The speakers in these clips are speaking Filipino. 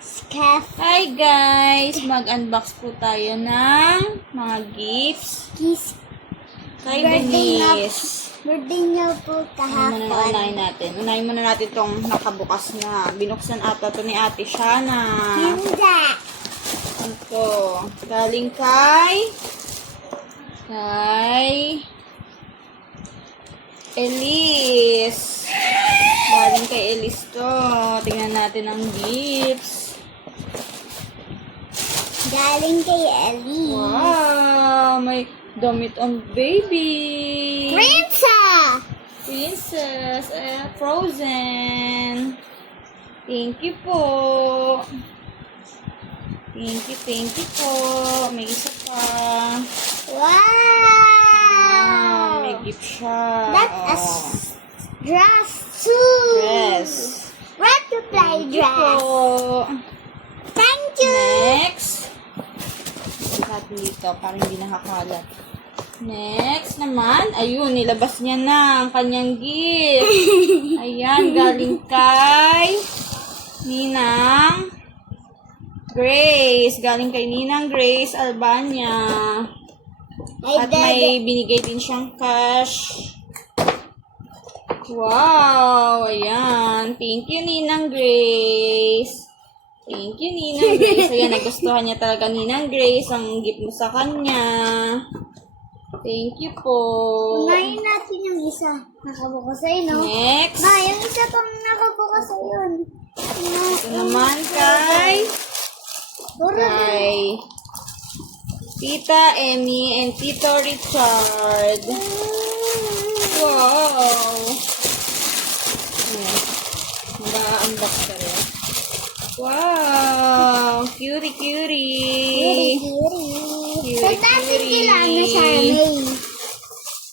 Scarf. Hi guys! Mag-unbox po tayo ng mga gifts Kiss. kay Birthday na- Denise. Birthday niya po Ano muna kahapon. unahin natin? Unahin muna natin itong nakabukas na. Binuksan ata to ni Ate Shana. Hindi. Ito. Galing kay Elise. Galing kay Elise to. Tingnan natin ang gifts. Galing kay Ellie. Wow! May damit ang baby. Princess. Frozen. Thank you po. Thank you po. May isa pa. Wow! May gift siya. That's a Oh. dress too. Dress. Where to play Thank you dress? po. Thank you. Next. Lahat dito, parang hindi nakakalat. Next naman, ayun, nilabas niya na ang kanyang gift. Ayan, galing kay Ninang Grace. Galing kay Ninang Grace Albania. At may binigay din siyang cash. Wow, ayan. Thank you, Ninang Grace. Thank you, Ninang Grace. Ayan, nagustuhan niya talaga, Ninang Grace, ang gift mo sa kanya. Thank you po. Unahin natin yung isa. Nakabukas sa'yo, no? Next. Ma, yung isa pang nakabukas sa'yo. Ito naman kay Tita Emmy and Tito Richard. Wow. Ayan. Mag-unbox ka rin. Wow. Cutie. Cutie. Cutie. Pagdating kailangan na siya, May.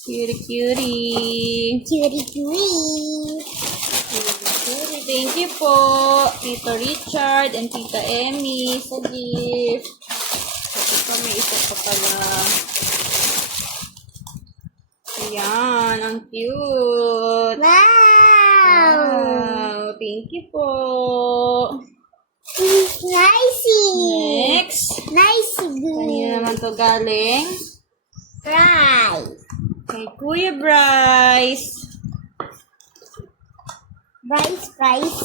Cutie. Cutie. Thank you po, Tito Richard and Tita Emmy sa gift. Ito pa, may isa pa pala. Ayan, ang cute. Wow! Wow, thank you po. Nicey! Next, Nicey kanina good. naman to galing Fry. kay Kuya Bryce. Fries.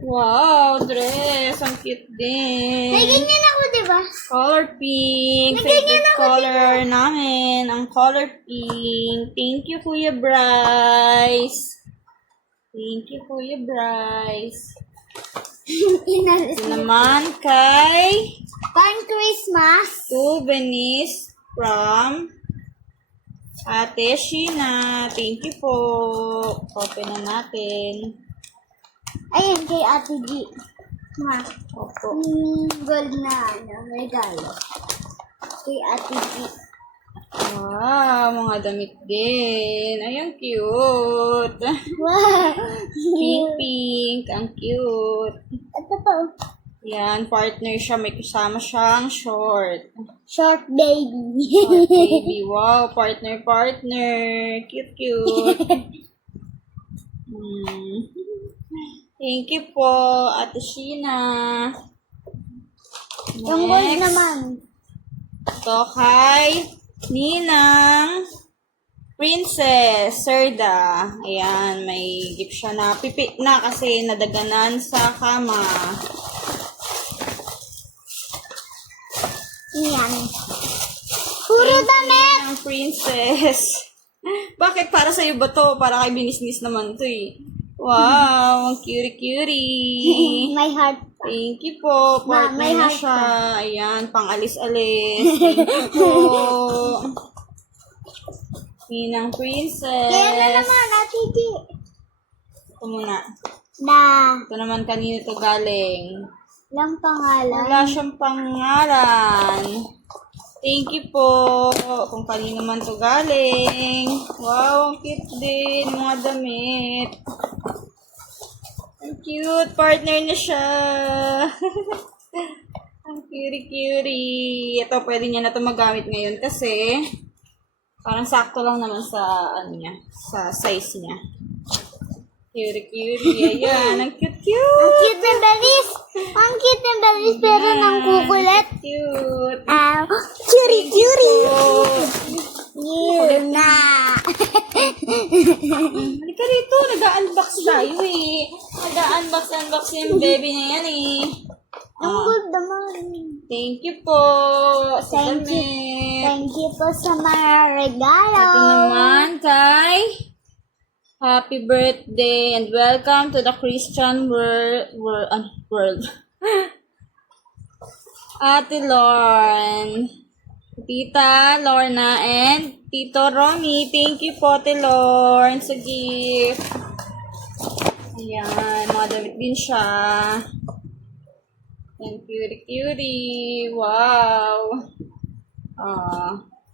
Wow, dress. Ang cute din. May ganyan ako, di ba? Color pink. May ganyan Favorite ako, color namin. Ang color pink. Thank you, Kuya Bryce. Thank you, Kuya Bryce. Inalis Ito naman kay Pang Christmas. to Venice from Ate Sheena. Thank you po. Open na natin. Ayun, kay Ate G. Ma, Opo. gold na regalo. Kay Ate G. Wow, mga damit din. Ay, ang cute. Wow! Pink. Ang cute. Ito po. Yan, partner siya. May kasama siyang short. Short baby. Short baby. Wow, partner. Cute. Thank you po, Ate Sheena. Yung gold Next, naman. ito kay Ninang Princess Serda. Ayan, may gift siya na pipi na kasi nadaganan sa kama. Yan. Puro damit. Ang princess. Bakit para sa'yo ba to? Para kay binisnis naman to eh. Wow, ang cutie. My heart. Thank you po. Ma, Partner may na heart siya. Ayan, pang alis-alis. Thank you po. Ninang princess. Kaya na naman, Ate G. Ito muna. Na. Ito naman kanino to galing. Lang pangalan. Wala siyang pangalan. Thank you po. Kung kanino man to galing. Wow, ang cute din. Mga damit. Ang cute. Partner na siya. Ang cutie. Ito, pwede niya na to magamit ngayon kasi parang sakto lang naman sa ano niya, sa size niya. Cutie. Ayan, ang cute. Ang cute na balis. Paris pero ng kukulit. Cute. Cutie, cutie. Oh. Yun na. Halika rito, nag-unbox tayo eh. Nag-unbox yung baby na yan eh. Ang good naman. Thank you po sa Thank you. damit. Thank you po sa mga regalo. Ito naman kay happy birthday and welcome to the Christian world. Ate Lorne, Tita Lorna, and Tito Romy. Thank you po, Ate Lorne, sa gift. Ayan, mga damit din siya. And cutie. Wow.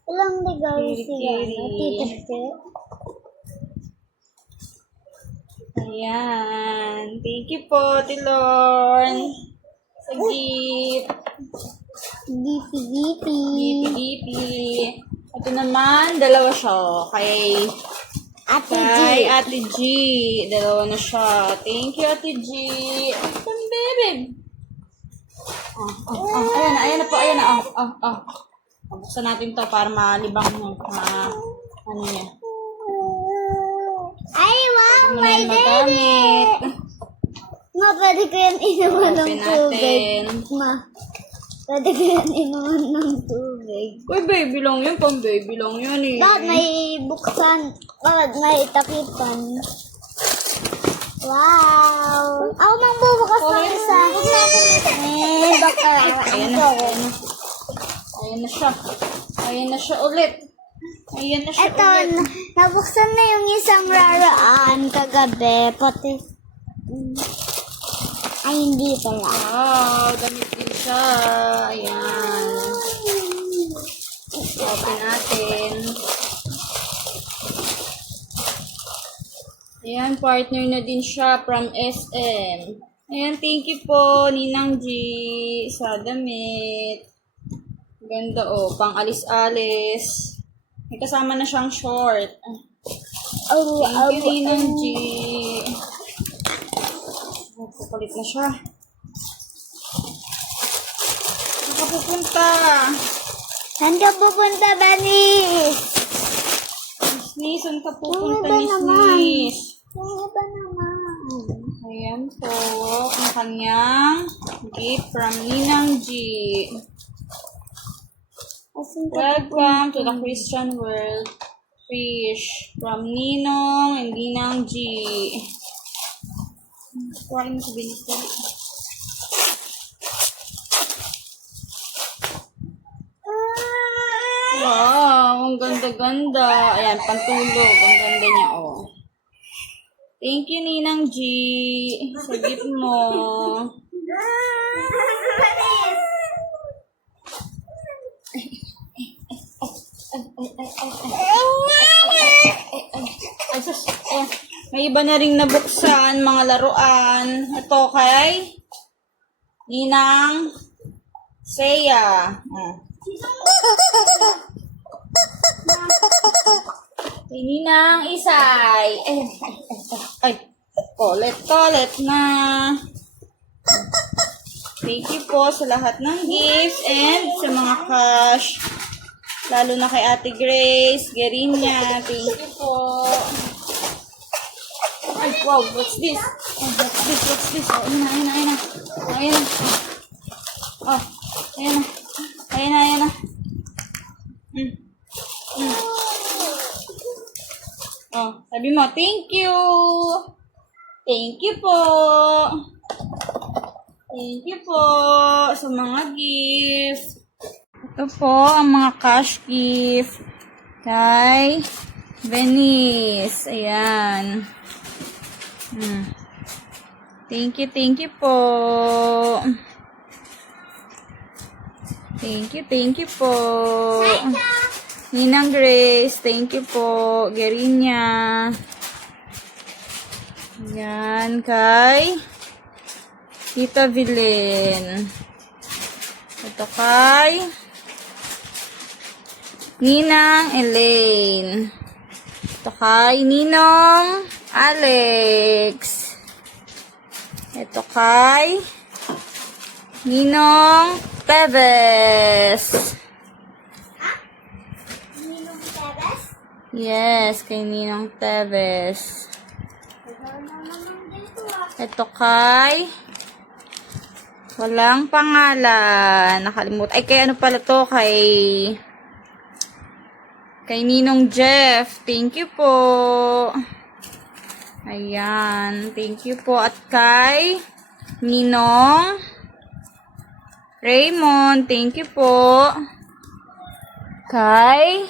Ilang regalo Cutie, sila? cutie. Tita. Ayan. Thank you po, Ate Lorne. Sa gift. Gipi-gipi. Gipi-gipi. Ito naman, dalawa siya. Kay Ate G. Ate G. Dalawa na siya. Thank you, Ate G. Come, baby. Ayan na po. Buksan natin to para malibang mo. Ano niya. Ay, wow, Hindi mo na my yan baby. magamit. Ma, pwede ko yan inuman ng Open tubig. natin. Ma, pwede ko yan inuman ng tubig. Uy, baby lang yun. Pang baby lang yun eh. Bakit may buksan? Bakit may takipan? Wow! Ako mang bubukas ng isa. Baka Ayan na. Ayan na siya ulit. Ito, nabuksan na yung isang raraan kagabi. Pati, ay hindi pala. Wow, damit din siya. Ayan. Open natin. Ayan, partner na din siya from SM. Ayan, thank you po, Ninang G, sa damit. Ganda oh, pang alis-alis. May kasama na siyang short. Thank you, Ninang G. Papalit na siya. Nakapupunta. Saan ka pupunta, Banis? Nis, saan ka pupunta, Yung iba naman. Nis? Yung iba naman. Ayan po, ang kanyang gift from Ninang G. Asan ka Welcome to the Christian world. Fish from Ninong and Ninang G. Kuhain mo sa bilis ko. Wow, ang ganda-ganda. Ayan, pantulog. Ang ganda niya, oh. Thank you, Ninang G. Sa gift mo. Ay, sus. Ayan. May iba na rin nabuksan, mga laruan. Ito kay Ninang Seya. Kay Ninang Isay. Ay, kolet na. Thank you po sa lahat ng gifts and sa mga cash. Lalo na kay Ate Grace, Gerinya. Thank you po. Ay, wow, what's this? Oh, what's this? Oh, ayun na. Oh, ayun na. Oh, sabi mo, thank you. Thank you po. Thank you po sa mga gifts. Ito po ang mga cash gift kay Venice. Ayan. Thank you po. Thank you po. Ninang Grace, thank you po. Gerinya. Yan, kay Tita Villen. Ito kay Ninang Elaine. Ito kay Ninong Alex. Ito kay Ninong Teves. Ninong Teres? Yes, kay Ninong Teves. Ikaw na naman dito ah. Ito kay... Walang pangalan. Nakalimutan. Ay, kay ano pala to? Kay Ninong Jeff. Thank you po. Ayan. Thank you po. At kay Ninong Raymond. Thank you po. Kay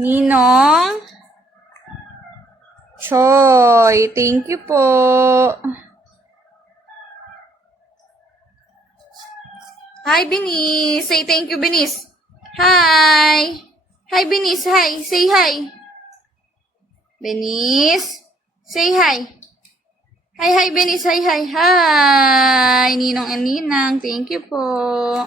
Ninong Choy. Thank you po. Hi, Binis. Say thank you, Binis. Hi. Hi, Binis. Hi. Say hi. Binis. Say hi. Hi, Binis. Hi, hi. Hi. Ninong and Ninang. Thank you po.